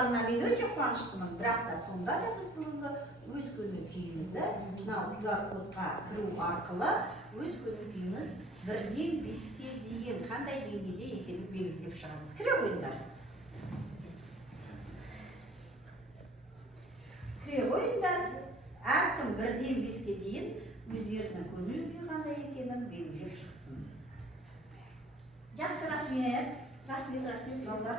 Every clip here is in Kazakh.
болғанына мен өте қуаныштымын. Бірақ та сонда да біз бүгінгі өз көңіл күйімізді мынау QR кодқа кіру арқылы өз көңіл күйіміз 1-ден 5-ке дейін қандай деңгейде екенін белгілеп шығамыз. Кіре қойыңдар. Кіре қойыңдар. Әркім 1-ден 5-ке дейін өздерінің көңіл күйі қандай екенін белгілеп шықсын. Жақсы, рахмет. Рахмет, балдар.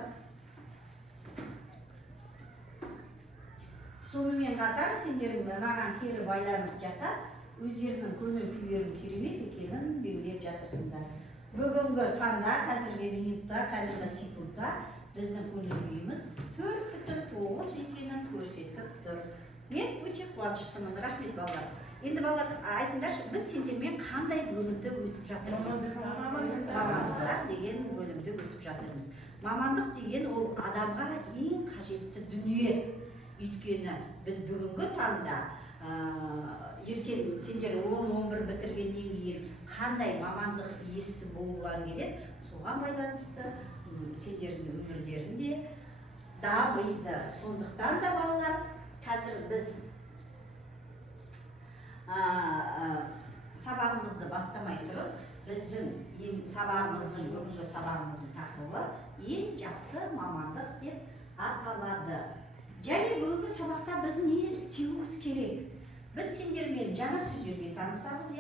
Сонымен қатар сендер маған кері байланыс жасап, өздерінің көңіл күйерін керемет екенін белгілеп жатырсыңдар. Бүгінгі таңда, қазіргі минутта, қазіргі секундта біздің көңіл күйіміз 4,9 екенін көрсетіп тұр. Мен өте қуаныштымын. Рахмет, балдар. Енді балдар, айтыңдаршы, біз сендермен қандай бөлімді өтіп жатырмыз? Мамандықтар деген бөлімді өтіп жатырмыз. Мамандық деген ол адамға ең қажетті дүние. Өйткені біз бүгінгі таңда ертең сендер 10-11 бітіргеннен кейін қандай мамандық иесі болғыларың келеді, соған байланысты сендердің өмірлерінде дамиды. Сондықтан да балалар, қазір біз сабағымызды бастамай тұрып, біздің бүгінгі сабағымыздың тақырыбы ең жақсы мамандық деп аталады. Және бүгінгі сабақта біз не істеуіміз керек? Біз сендермен жаңа сөздермен танысамыз,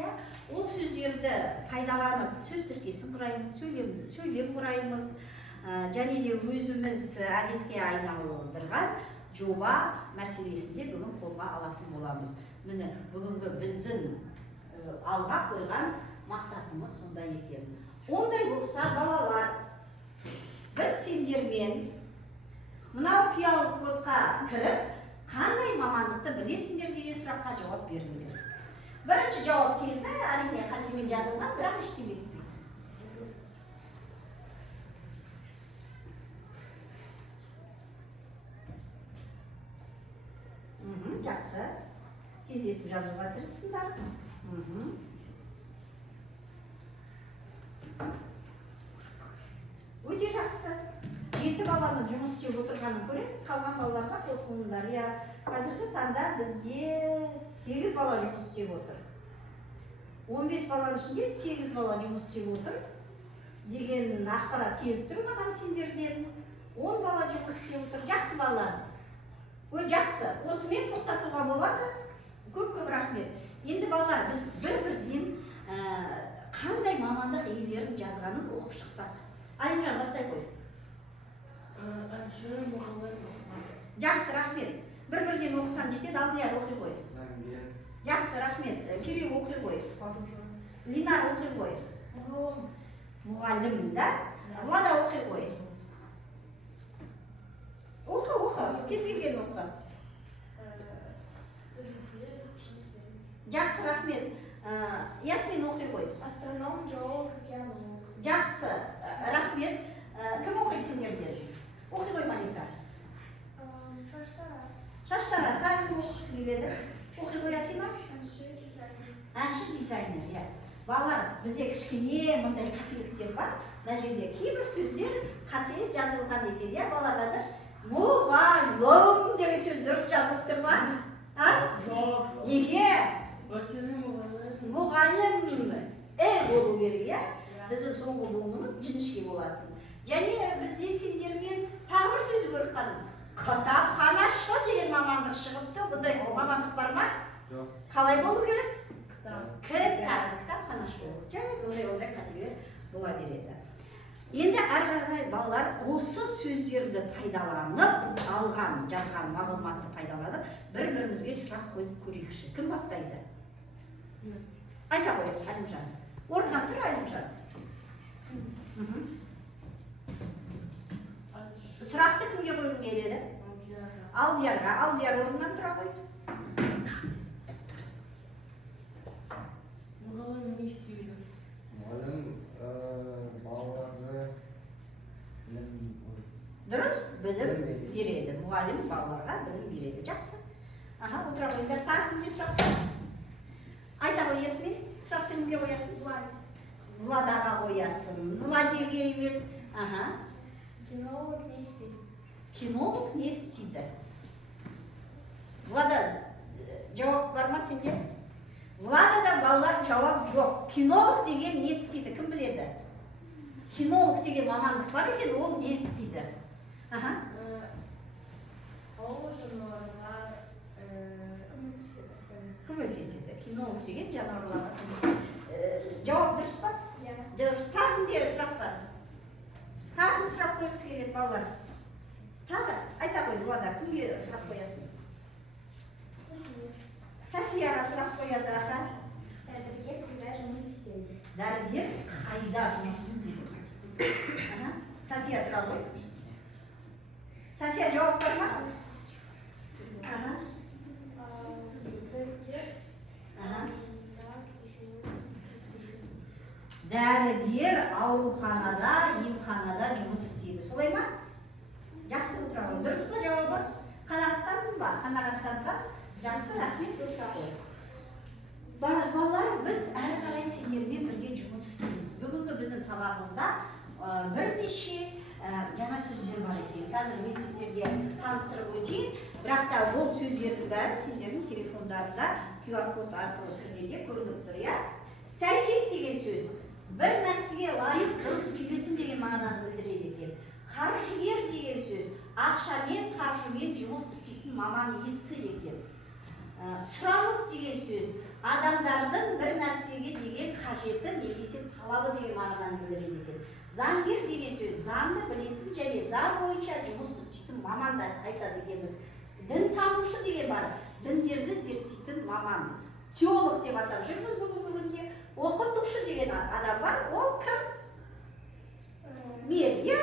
ол сөздерді пайдаланып, сөз тіркесін құраймыз, сөйлем құраймыз, және де өзіміз әдетке айналдырған жоба мәселесінде бүгін қолға алатын боламыз. Міне, бүгінгі біздің алға қойған мақсатымыз сондай екен. Ондай болса, балалар, біз сендермен мынау QR кодқа кіріп, қандай мамандықты білесіңдер деген сұраққа жауап беріңдер. Бірінші жауап келді, әрине қатемен жазылған, бірақ ештеңе етпейді. Жақсы. Тездетіп жазуға тырысыңдар. Өте жақсы. 7 баланың жұмыс істеп отырғанын көреміз, қалған балаларға қосылыңдар. Қазіргі таңда бізде 8 бала жұмыс істеп отыр. 15 баланың ішінде 8 бала жұмыс істеп отыр деген ақпарат келіп тұр маған сендерден. 10 бала жұмыс істеп отыр. Жақсы балалар. Жақсы. Осымен тоқтатуға болады. Көп-көп рахмет. Енді балалар, біз бір-бірден қандай мамандық иелерін жазғанын оқып шықсақ. Әлімжан, бастай қой. Жақсы, рахмет. Бір-бірден оқысан жетеді, Алдияр оқи қой. Жақсы, рахмет. Кирилл оқи қой. Линар оқи қой. Мұғалім, да? Влада оқи қой. Оқы, кез келген оқы. Жақсы, рахмет. Ясмин оқи қой. Астроном, геолог, океанолог. Жақсы, рахмет. Кім оқиды сендерде? Оқи қой, Малика. Шаштараз, кім оқысы келеді? Оқи қой, Афина. Әнші дизайнер, Балалар, бізде кішкене мұндай қателіктер бар. Мына жерде кейбір сөздер қате жазылған екен, балалар. Мұғалім деген сөз дұрыс жазылып тұр ма? Неге? Мұғалім болу керек, біздің соңғы буынымыз жіңішке болатын. Және бізде сендермен тағы бір сөз көріп қалдым. Кітапханашы деген мамандық шығыпты. Бұндай мамандық бар ма? Қалай болу керек? Кітапханашы болу. Және ондай қателер бола береді. Енді әрқандай балалар осы сөздерді пайдаланып, жазған мағлұматты пайдаланып, бір-бірімізге сұрақ қойып көрейікші. Кім бастайды? Айта қойып, Әлімжан. Орнынан тұр, Әлімжан. Сұрақты кімге қойғың келеді? Алдиярға. Алдияр орнынан тұра қой. Мұғалім не істейді? Мұғалім балаларға дұрыс білім береді. Мұғалім балаларға білім береді. Жақсы. Отыра қойыңдар. Тағы кімге сұрақ? Айта қой, Ясмин. Сұрақты кімге қоясың? Владаға қоясың. Владимирге емес. Геолог не істейді? Кинолог не істейді? Влада, жауап бар ма сенде? Владада балалар жауап жоқ. Кинолог деген не істейді? Кім біледі? Кинолог деген мамандық бар екен, ол не істейді? Аха. Ол жануарлар Көмектеседі. Кинолог деген жануарларға көмектеседі. Жауап дұрыс па? Иә. Дұрыс. Тағы не сұрақ бар? Тағы сұрақ қойғысы келеді балалар? Тағы айта қой, Влада, кімге сұрақ қоясың? Софияға сұрақ қояды ата. Дәрігер қайда жұмыс істейді? Дәрігер қайда жұмыс істейді? София тұра ғой. София жауап бар ма? Дәрігер ауруханада, емханада жұмыс істейді. Солай ма? Жақсы отыра ғой. Дұрыс па жауабы? Қанағаттандың ба? Қанағаттанса, жақсы, рахмет, отыра ғой. Балалар, біз әрі қарай сендермен бірге жұмыс істейміз. Бүгінгі біздің сабағымызда бірнеше жаңа сөздер бар екен. Қазір мен сендерге таныстырып өтейін, бірақ та ол сөздердің бәрі сендердің телефондарында QR-код арқылы кіргенде көрініп тұр, иә? Сәйкес деген сөз бір нәрсеге лайық, дұрыс келетін деген мағынаны білдіреді екен. Қаржыгер деген сөз ақшамен, қаржымен жұмыс істейтін маман иесі екен. Сұраныс деген сөз адамдардың бір нәрсеге деген қажеті немесе талабы деген мағынаны білдіреді екен. Заңгер деген сөз заңды білетін және заң бойынша жұмыс істейтін маманды айтады екенбіз. Дінтанушы деген бар, діндерді зерттейтін маман. Теолог деп атап жүрміз бүгінгі күнде. Оқытушы деген адам бар, ол кім? Мен, иә?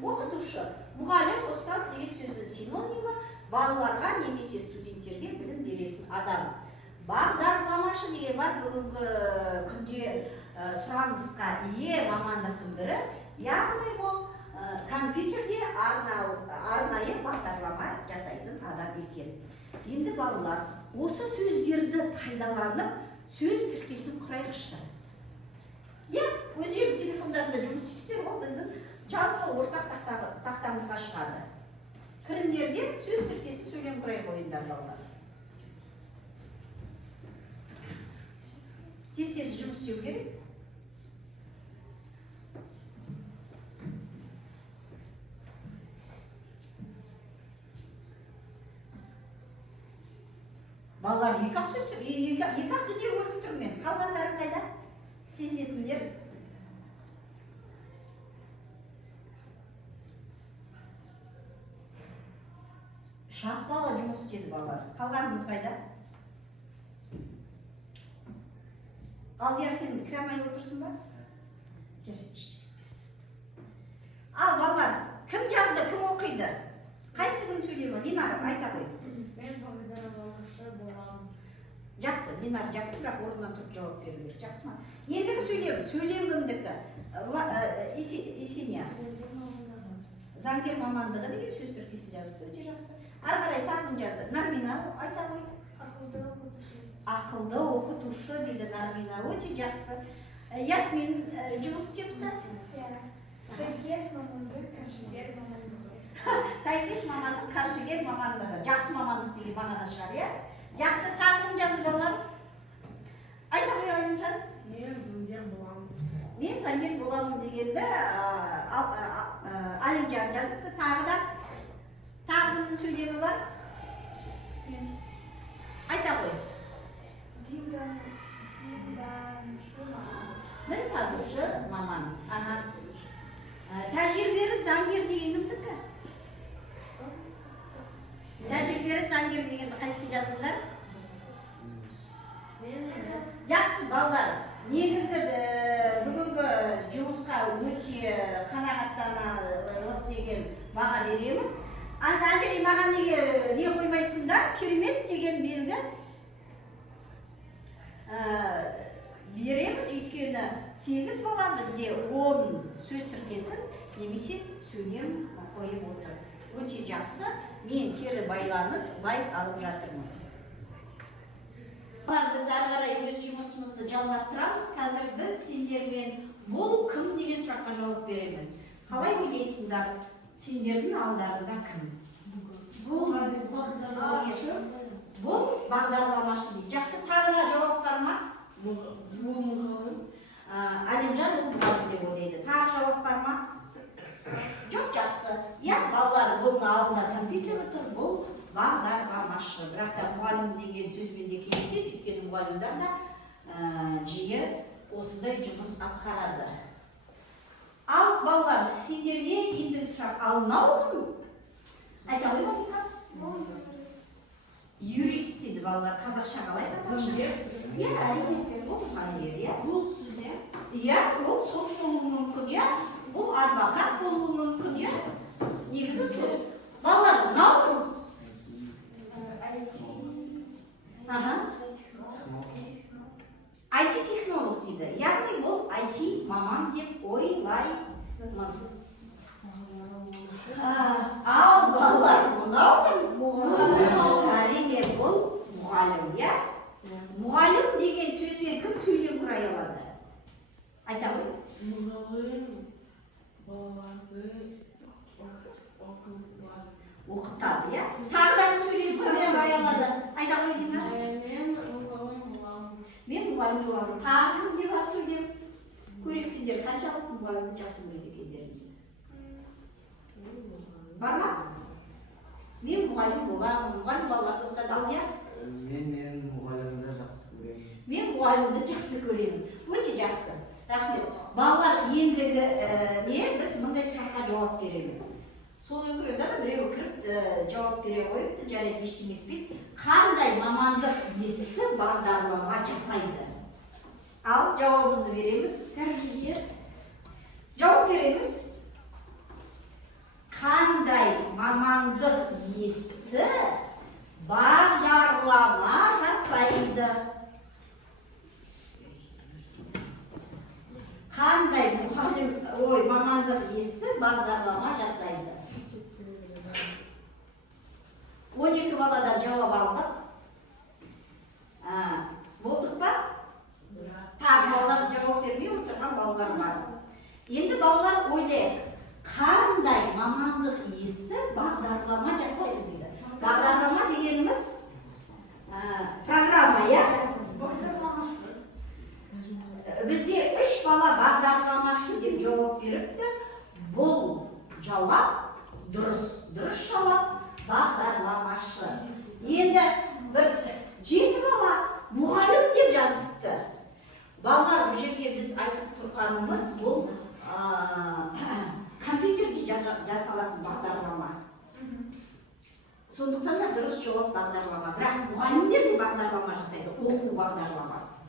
Оқытушы. Мұғалім, ұстаз деген сөздің синонимі балаларға немесе студенттерге білім беретін адам. Бағдарламашы деген бар, бүгінгі күнде сұранысқа ие мамандықтың бірі. Яғни ол компьютерде арнайы бағдарлама жасайтын адам екен. Енді балалар, осы сөздерді пайдаланып, сөз тіркесін құрайықшы. Иә, өздерің телефондарында жұмыс істейсіздер, ол біздің жалпы ортақ тақтамызға шығады. Кіріңдерде сөз тіркесін сөйлем құрайық ойындар балалар. Тез-тез жұмыс істеу керек. Балалар екі-ақ сөз, екі-ақ дүние көріп тұрмын мен. Қалғандары қайда? Сезетіндер. Шақ бала жұмыс істеді балалар. Қалғанымыз қайда? Алдияр, сен кірамай отырсың ба? Жарайды, ештеңе. Ал балалар, кім жазды, кім оқиды? Қайсы кім сөйлейді? Линар, айта қой. Мен бағдарламашы боламын. Жақсы, Линар жақсы, бірақ орнынан тұрып жауап беру керек. Жақсы ма? Ендігі сөйлем кімдікі? Есения. Заңгер мамандығы деген сөз тіркесі жазып өте жақсы. Ары қарай тағын жазды. Нармина, айта қой. Ақылды оқытушы дейді Нармина, өте жақсы. Ясмин жұмыс істепті? Сәйкес мамандық, қаржыгер мамандығы. Сәйкес мамандық, қаржыгер мамандығы. Жақсы мамандық деген мағына шығар, иә? Жақсы, тағын жазды балалар. Айта қой Әлімжан. Мен заңгер боламын. Мен заңгер боламын дегенді Әлімжан жазыпты. Тағы да тағының сөйлемі бар. Айта қой. Дінтанушы маман. Тәжірибелі заңгер деген кімдікі? Тәжірибелі заңгер дегенді қайсысын жаздыңдар? Жақсы балалар, негізгі бүгінгі жұмысқа өте қанағаттанарлық деген баға береміз. Анжели, маған неге не қоймайсыңдар? Керемет деген белгі береміз, өйткені 8 бала бізде 10 сөз тіркесін немесе сөйлем қойып отыр. Өте жақсы, мен кері байланыс лайк алып жатырмын. Біз әрі қарай өз жұмысымызды жалғастырамыз. Қазір біз сендермен бұл кім деген сұраққа жауап береміз. Қалай ойлайсыңдар? Сендердің алдарында кім? Бұл бағдарламашы. Бұл бағдарламашы дейді. Жақсы, тағы да жауап бар ма? Бұл мұғалім. Әлімжан бұл мұғалім деп ойлайды. Тағы жауап бар ма? Жоқ, жақсы. Иә, балалар бұның алдында компьютері тұр, бұл бағдарламашы. Бірақ та мұғалім деген сөзбен де келіседі, өйткені мұғалімдер да жиі осындай жұмыс атқарады. Ал балалар, сендерге ендігі сұрақ, ал мынау кім? Айта қойма мұқа? Юрист дейді балалар, қазақша қалай қазақша? Иә, әрине, бұл заңгер, иә. Бұл судья. Иә, ол сот болуы мүмкін, иә. Бұл адвокат болуы мүмкін, иә. Негізі сөз. Балалар, мынау кім? IT-технолог дейді. Яғни бұл IT маман деп ойлаймыз. Ал балалар, мынау кім? Әрине, бұл мұғалім, иә? Мұғалім деген сөзбен кім сөйлем құрай алады? Айта ғой. Мұғалім балаларды оқытады, иә? Тағы да сөйлем құрай алады. Айта ғой, Дина. Мен мұғалім боламын. Тағы кім деп сөйлем? Көрейік сендер қаншалықты мұғалімді жақсы көреді екендеріңді. Бар ма? Мен мұғалім боламын. Мұғалім балаларды оқытады, ал иә? Мен мұғалімді жақсы көремін. Мен мұғалімді жақсы көремін. Өте жақсы. Рахмет. Балалар, ендігі біз мындай сұраққа жауап береміз. Сол өкіреді, біреу кіріп жауап бере қойыпты, жарайды ештеңе етпейді. Қандай мамандық иесі бағдарлама жасайды? Ал жауабымызды береміз. Қаржыгер. Жауап береміз. Қандай мамандық иесі бағдарлама жасайды? Қандай мамандық иесі бағдарлама жасайды? 12 баладан жауап алдық. Болдық па? Тағы балалар жауап бермей отырған балалар бар. Енді балалар ойлайық. Қандай мамандық иесі бағдарлама жасайды дейді. Бағдарлама дегеніміз программа, иә? Бізде 3 бала бағдарламашы деп жауап беріпті. Бұл жауап дұрыс. Дұрыс жауап бағдарламашы. Енді бір 7 бала мұғалім деп жазыпты. Балалар, бұл жерге біз айтып тұрғанымыз бұл компьютерде жасалатын бағдарлама. Сондықтан да дұрыс жауап бағдарлама. Бірақ мұғалімдер де бағдарлама жасайды, оқу бағдарламасы.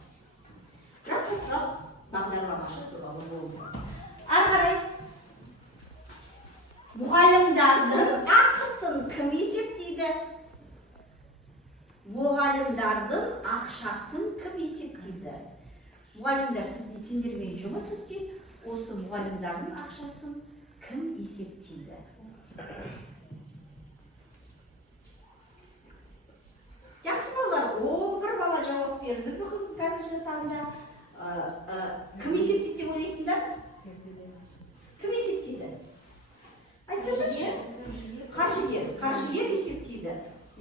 Бірақ бұл сұрақ бағдарламашы туралы болды. Ары қарай, мұғалімдардың ақысын кім есептейді? Мұғалімдардың ақшасын кім есептейді? Мұғалімдер сендермен жұмыс істейді, осы мұғалімдардың ақшасын кім есептейді? Жақсы балалар, 11 бала жауап берді бүгін қазіргі таңда. Кім есептейді деп ойлайсыңдар? Кім есептейді? Айтсаңдаршы. Қаржыгер есептейді.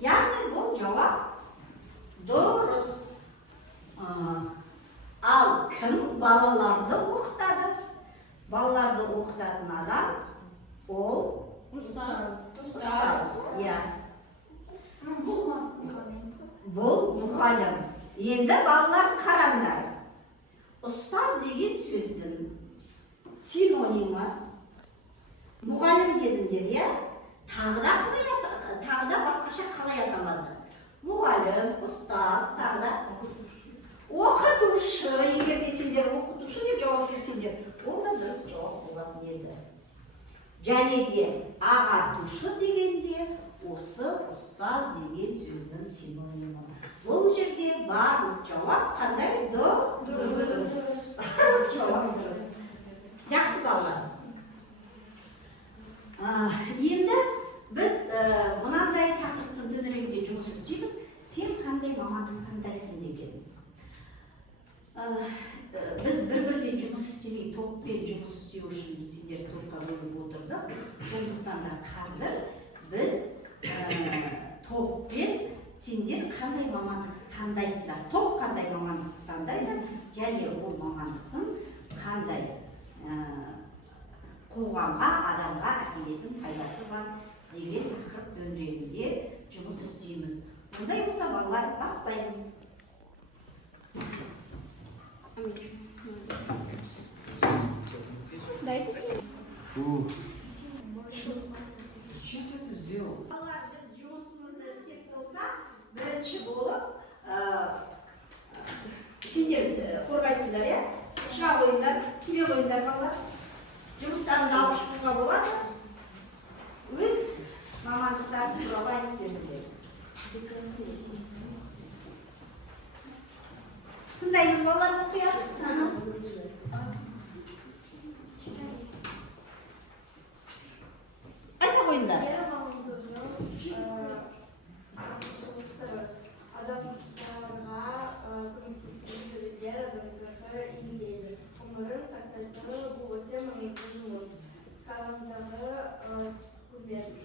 Яғни бұл жауап дұрыс. Ал кім балаларды оқытады? Балаларды оқытатын адам ол ұстаз. Бұл мұғалім. Енді балалар қараңдар. Ұстаз деген сөздің синонимі мұғалім дедіңдер, иә? Тағы да басқаша қалай аталады? Мұғалім, ұстаз, тағы да оқытушы. Егер десеңдер оқытушы деп жауап берсеңдер, ол да дұрыс жауап болатын еді. Және де ағартушы дегенде осы ұстаз деген сөздің синонимі. Бұл жерде барлық жауап қандай? Дұрыс. Жауап дұрыс. Жақсы балалар. Енді біз мынандай тақырыптың төңірегінде жұмыс істейміз. Сен қандай мамандық таңдайсың деген. біз бір-бірден жұмыс істемей, топпен жұмыс істеу үшін сендер топқа бөліп отырдық. Сондықтан да қазір біз топпен сендер қандай мамандықты таңдайсыздар, топ қандай мамандықты таңдайды, және ол мамандықтың қандай қоғамға, адамға әкелетін пайдасы бар деген тақырып төңірегінде жұмыс істейміз. Ондай болса, балалар, бастаймыз. Балалар, біз жұмысымызды істеп болса, бірінші болып сендер қорғайсыздар, иә? Шақ ойындар, күйе ойындар балалар. Жұмыстарыңды алып шығуға болады. Өз мамандықтарын туралы айтып беріңдер. Тыңдаймыз балалар, оқияды. Айта қойыңдар. Адамдарға көмектесуге келген адамдарға емдейді. Өмірін сақтайтыны бұл өте маңызды жұмыс. Қоғамдағы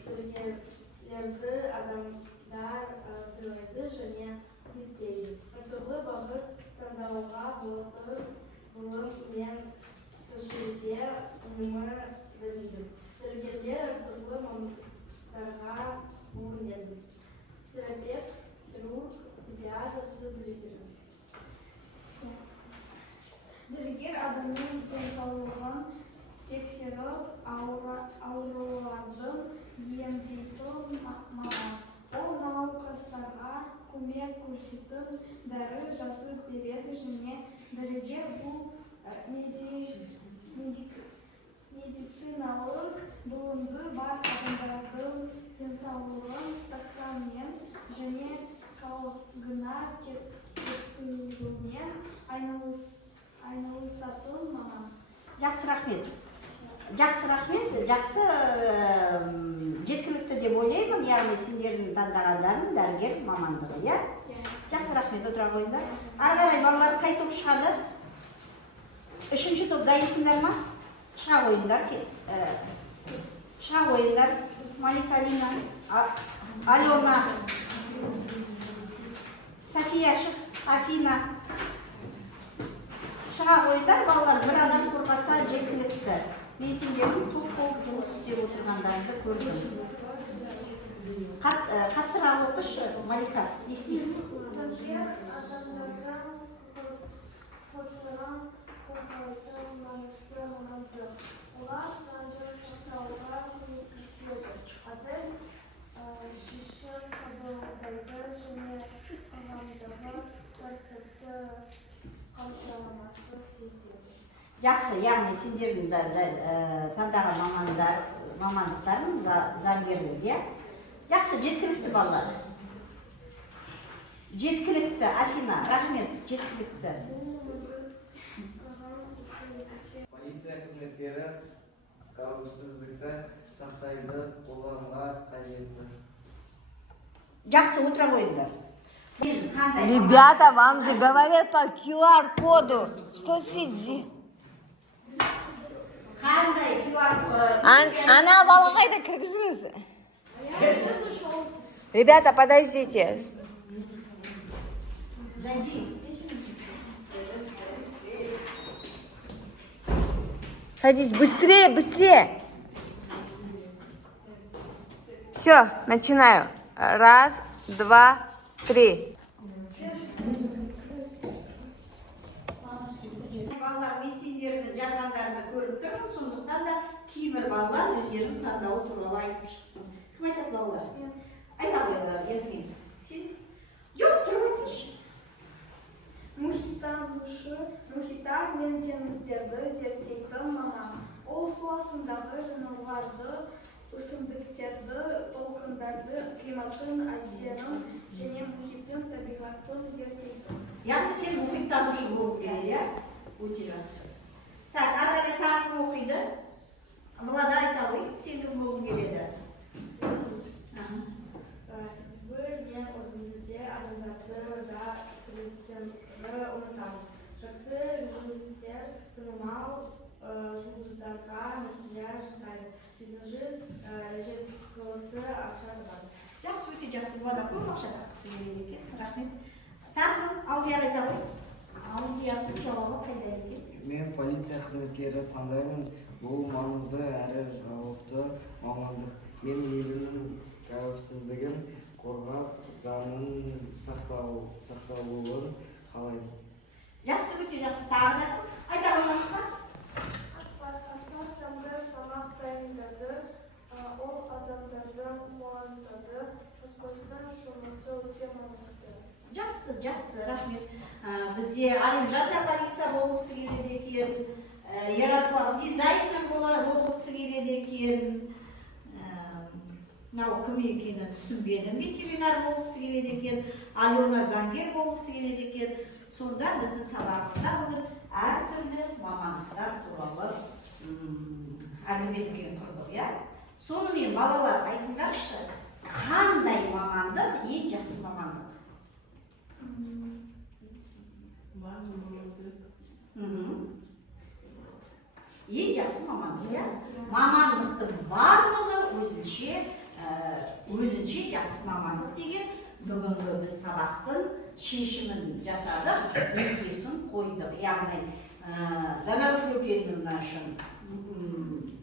көмектерді адамдар сыйлайды және үміттейді. Әртүрлі бағыт таңдауға болады. Ғылым мен тәжірибе үнемі беріледі. Дәрігерлер әртүрлі мамандықтарға бөлінеді. Терапевт, хирург, педиатр, физиолог. Дәрігер адамның денсаулығын тексеріп, аурулардың емдейтін маман. Ол науқастарға көмек көрсетіп, дәрі жазып береді және дәрігер бұл медициналық білімі бар адамдардың денсаулығын сақтаумен және қалыпына келтірумен айналысатын маман. Жақсы рахмет. Жақсы рахмет. Жақсы жеткілікті деп ойлаймын. Яғни сендердің таңдағандарың дәрігер мамандығы, иә? Жақсы рахмет, отыра қойыңдар. Ары қарай балалар қай топ шығады? Үшінші топ дайынсыңдар ма? Шыға қойыңдар. Шыға қойыңдар. Маликалина, Алена, София, Афина. Шыға қойыңдар, балалар бір адам қорғаса жеткілікті. Мен сендердің топ болып жұмыс істеп отырғандарыңды көрдім. Қаттырақ оқышы, Малика, естиін. Дәрігер адамдардан құтылған қорғайтын маңызды мамандық. Олар заңды сақтауға көмектеседі. Адам шешім қабылдайды және қоғамдағы тәртіпті қамтамасыз етеді. Жақсы, яғни сендердің таңдаған мамандықтарың заңгерлік, иә? Жақсы, жеткілікті балалар. Жеткілікті, Афина, рахмет, жеткілікті. Полиция қызметкері қауіпсіздікті сақтайды, оларға қажетті. Жақсы, отыра қойыңдар. Ребята, вам же говорят по QR-коду. Что сиди? Қандай QR-код? Ана балақайды кіргізіңіз. Ребята, подождите. Зайди. Садись, быстрее, быстрее. Все, начинаю. Раз, два, три. Балалар, мен сендердің жазғандарыңды көріп тұрмын, сондықтан да кейбір балалар өздерінің таңдауы туралы айтып шықсын. Кім айтады балалар? Айта қой, Ясмин. Жоқ, тұрып айтсыншы. Мұхиттар мен теңіздерді зерттейтін маман. Ол су астындағы жануарларды, өсімдіктерді, толқындарды, климаттың әсерін және мұхиттың табиғатын зерттейді. Яғни сен мұхиттанушы болып келеді, иә? Өте жақсы. Так, ары қарай тағы кім оқиды? Влада айта ғой, сен кім болғың келеді? Мен өзімде адамдарды да суреттені ұнатамын. Жақсы актер, танымал жұлдыздарға макияж жасайды. Визажист жергілікті ақша табады. Жақсы, өте жақсы. Бұларда көп ақша тапқысы келеді екен. Рахмет. Тағы Алдияр айта ғой. Алдиярдың жауабы қайда екен? Мен полиция қызметкері таңдаймын. Бұл маңызды әрі жауапты мамандық. Мен елімнің қауіпсіздігін қорғап, заңның сақталуын қалаймын. Жақсы, өте жақсы. Тағы да айта қойғанға? Аспаз заңдар тамақ дайындады, ол адамдарды қуантады. Аспаздың жұмысы өте маңызды. Жақсы, жақсы, рахмет. Бізде Алимжан да полиция болғысы келеді екен, Ярослав дизайнер болғысы келеді екен, мынау кім екенін түсінбедім, ветеринар болғысы келеді екен, Алена заңгер болғысы келеді екен. Сонда біздің сабағымызда бүгін әртүрлі мамандықтар туралы әңгімелеген құрдық, иә? Сонымен балалар айтыңдаршы, қандай мамандық ең жақсы мамандық? Ең жақсы мамандық, иә? Мамандықтың барлығы өзінше жақсы мамандық деген бүгінгі біз сабақтың шешімін жасадық, нүктесін қойдық. Яғни Данагүл Өкенова үшін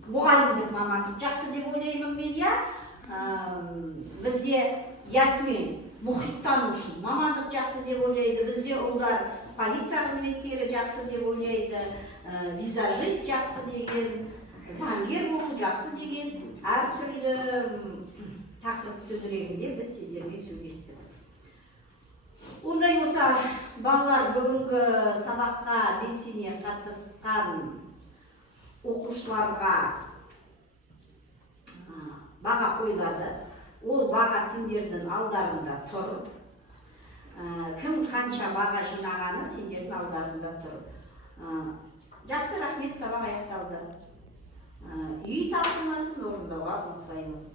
мұғалімдік мамандық жақсы деп ойлаймын мен, иә? Бізде Ясмин мұхиттанушы мамандық жақсы деп ойлайды, бізде ұлдар полиция қызметкері жақсы деп ойлайды, визажист жақсы деген, заңгер болу жақсы деген әртүрлі тақырып төңірегінде біз сендермен сөйлестік. Ондай болса, балалар бүгінгі сабаққа белсене қатысқан оқушыларға баға қойылады. Ол баға сендердің алдарында тұр. Кім қанша баға жинағаны сендердің алдарында тұр. Жақсы, рахмет, сабақ аяқталды. Үй тапсырмасын орындауға ұмытпаймыз.